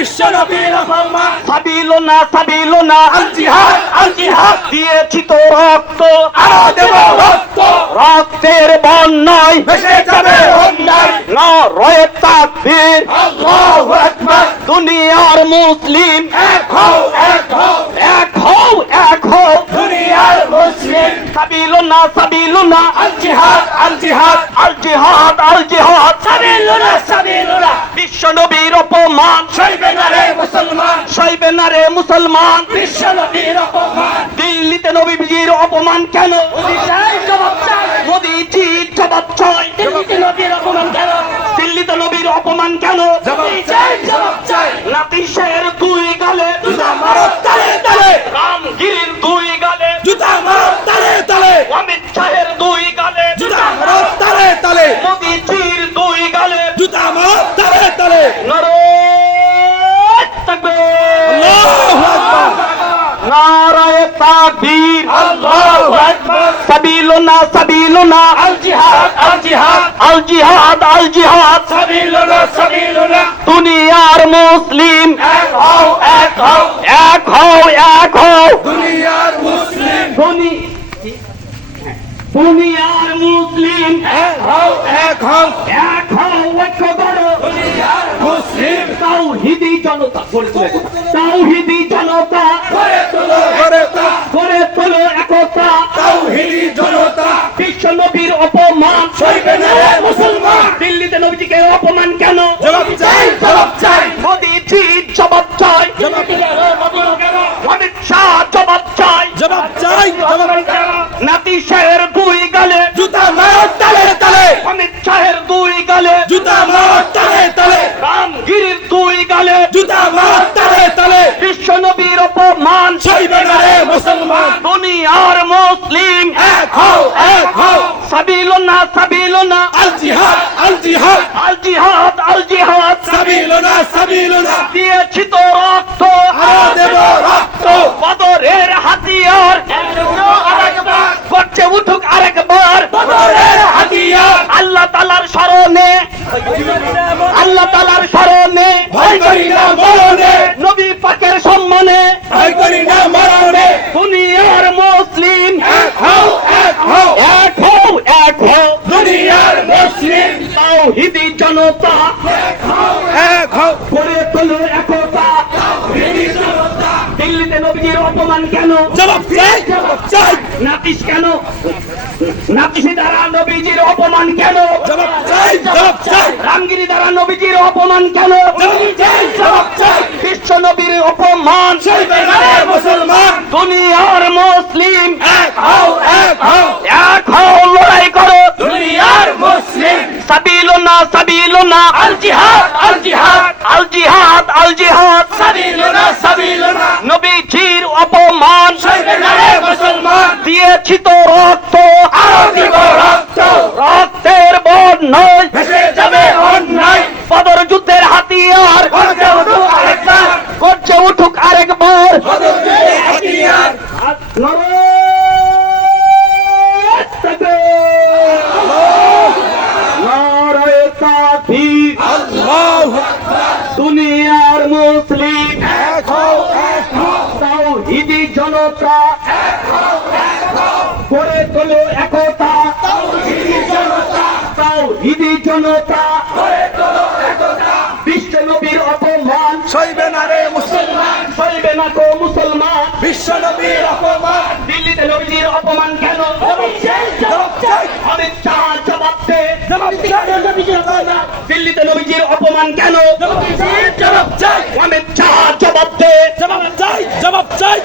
বিশ্ব নবীর অপমান সাবিলুনা সাবিলুনা আল জিহাদ আল জিহাদ দিয়েছি তো রক্ত আরো দেব রক্ত রক্তের বন্যায় ভেসে যাবে অন্যায় নারায়ে তাকবীর আল্লাহু আকবার দুনিয়ার মুসলিম এক হও এক হও এক হও এক হও দুনিয়ার মুসলিম সাবিলুনা সাবিলুনা আল জিহাদ আল জিহাদ আল জিহাদ আল জিহাদ সাবিলুনা সাবিলুনা বিশ্ব নবীর অপমান সইবে না রে মুসলমান সইবে না রে মুসলমান বিশ্ব নবীর অপমান দিল্লিতে নবীজির অপমান কেন মোদি চাই জবাব চাই মোদিজি জবাব চাই দিল্লিতে নবীর অপমান কেন দিল্লিতে নবীর অপমান কেন মোদি চাই জবাব চাই নাতিশের দুই গালে জুতা মারো তালে তালে রামগিরির দুই গালে জুতা মারো তালে তালে অমিত শাহের দুই গালে জুতা মারো তালে তালে মোদিজির দুই গালে জুতা মারো তালে তালে নারায়ে তাকবীর আল্লাহু আকবার নারায়ে তাকবীর আল্লাহু আকবার সাবিলুনা সাবিলুনা আল জিহাদ আল জিহাদ আল জিহাদ আল জিহাদ সাবিলুনা সাবিলুনা দুনিয়ার মুসলিম এক হও এক হও এক হও এক হও দুনিয়ার মুসলিম দুনিয়ার মুসলিম এক হও এক হও এক হও ঐক্য করো দুনিয়ার মুসলিম তাওহীদি জনতা তাওহীদি জনতা করে তোলো একতা গড়ে তোলো একতা তাওহীদি জনতা বিশ্ব নবীর অপমান সইবে না রে মুসলমান দিল্লিতে নবীজিকে অপমান কেন জবাব চাই জবাব চাই মোদিজি জবাব চাই জবাব অমিত শাহ জবাব চাই জবাব চাই জবাব নাতি শাহের দুই গালে জুতা মারো তালে তালে অমিত শাহের দুই গালে জুতা মারো তালে তালে রামগিরির দুই গালে জুতা মারো তালে তালে বিশ্ব নবীর অপমান সইবে না রে মুসলমান দুনিয়ার মুসলিম এক হও এক হও সাবিলুনা সাবিলুনা আল জিহাদ আল জিহাদ আল জিহাদ আল জিহাদ সাবিলুনা সাবিলুনা দিয়েছি তো রক্ত আরো দেব রক্ত বদরের হাতিয়ার আরেকবার করছে উঠুক আরেকবার বদরের হাতিয়ার আল্লাহ তাআলার শরণে আল্লাহ তাআলার শরণে ভয় করি না মরণে নবী পাকের সম্মানে ভয় করি না মরণে দুনিয়ার মুসলিম এক হও এক হও এক হও এক হও দুনিয়ার মুসলিম তাওহীদি জনতা এক হও গড়ে তোলো একতা দিল্লিতে নবীজির অপমান কেন জবাব চাই জবাব চাই নাতিশ কেন নাতিশি দ্বারা নবীজির অপমান কেন জবাব চাই জবাব চাই রামগিরি দ্বারা নবীজির অপমান কেন জবাব চাই জবাব চাই বিশ্ব নবীর অপমান সইবে না রে মুসলমান দুনিয়ার মুসলিম এক হও এক হও এক হও লড়াই করো দুনিয়ার মুসলিম সাবিলুনা সাবিলুনা আল জিহাদ আল জিহাদ আল জিহাদ আল জিহাদ সাবিলুনা সাবিলুনা নবীজির অপমান সইবে না রে মুসলমান দিয়েছি তো রক্ত আরো দিব রক্ত রক্তের বন্যায় ভেসে যাবে অন্যায় বদর যুদ্ধের হাতিয়ার করতে হতো আরেকবার করছে উঠুক আরেকবার বদরের হাতিয়ার নারায়ে তাকবীর আল্লাহু দুনিয়ার মুসলিম এক হও এক হও তাওহীদি জনতা গড়ে তোলো একতা তাওহীদি জনতা বিশ্ব নবীর অপমান সইবে না রে মুসলমান সইবে না কো মুসলমান বিশ্ব নবীর অপমান দিল্লিতে নবীজির অপমান কেন জবাব চাই অমিত শাহ জবাব দে জবাব চাই নবীজির অপমান দিল্লিতে নবীজির অপমান কেন জবাব চাই অমিত শাহ জবাব দে জবাব চাই জবাব চাই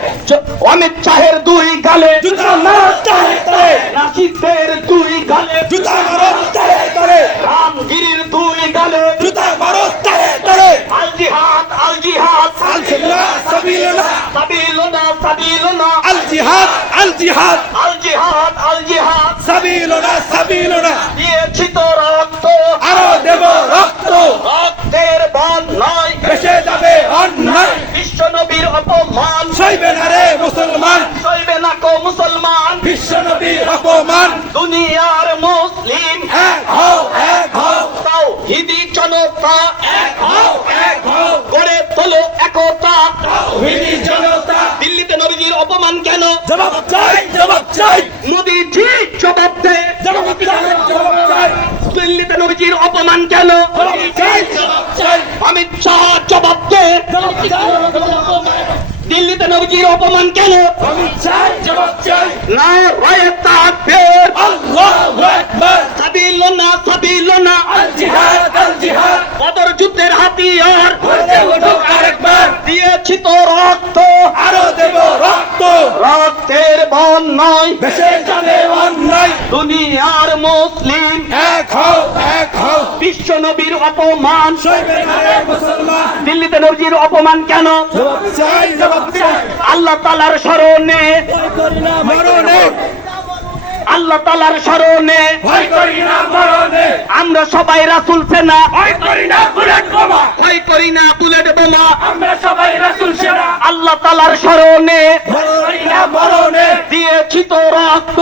অমিত শাহের দুই গালে জুতা মারো তালে তালে নাসিদের দুই গালে জুতা মারো তালে তালে রামগিরির দুই গালে জুতা মারো তালে তালে আল জিহাদ আল জিহাদ সাবিলুনা সাবিলুনা সাবিলুনা সাবিলুনা আল জিহাদ আল জিহাদ আল জিহাদ আল জিহাদ সাবিলুনা সাবিলুনা দিয়েছি তো রক্ত আরো দেব রক্ত রক্তের বন্যায় ভেসে যাবে অন্যায় বিশ্ব নবীর অপমান সইবে না রে মুসলমান সইবে না কো মুসলমান বিশ্ব নবীর অপমান দুনিয়ার মুসলিম এক হও এক হও তাওহীদি জনতা এক হও এক হও গড়ে তোলো তৌহিদি জনতা দিল্লিতে নবীজির অপমান কেন? জবাব চাই, জবাব চাই, মোদিজি জবাব দে। জবাব চাই, জবাব চাই, দিল্লিতে নবীজির অপমান কেন? জবাব চাই, জবাব চাই, অমিত শাহ জবাব দে। জবাব চাই, দিল্লিতে নবীজির অপমান কেন? আমি চাই, জবাব চাই। নারায়ে তাকবীর, আল্লাহু আকবার, সাবিলুনা সাবিলুনা, আল জিহাদ, আল জিহাদ, বদর যুদ্ধের হাতিয়ার গর্জে উঠুক আরেকবার, দিয়েছি তো রক্ত, আরো দেব রক্ত, রক্তের বন্যায় দেশে চলে অন্যায়, দুনিয়ার মুসলিম এক হও, এক হও, বিশ্ব নবীর অপমান। সইবে না রে মুসলমান, দিল্লিতে নবীজির অপমান কেন? জবাব চাই, জবাব চাই, আল্লাহ তাআলার স্মরণে, মরণে, আল্লাহ তাআলার স্মরণে ভয় করি না মরণে, আমরা সবাই রাসূল সেনা, ভয় করি না বুলেট বোমা, ভয় করি না বুলেট বোমা। আমরা সবাই রাসূল সেনা, আল্লাহ তাআলার স্মরণে ভয় করি না মরণে, দিয়েছি তো রক্ত,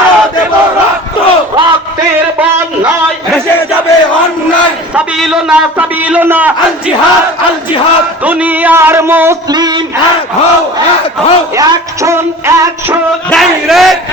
আরো দেব রক্ত, রক্তের বন্যায় ভেসে যাবে অন্যায়, সাবিলুনা সাবিলুনা, আল জিহাদ, আল জিহাদ, দুনিয়ার মুসলিম এক হও, এক হও, অ্যাকশন অ্যাকশন। ডাইরেক্ট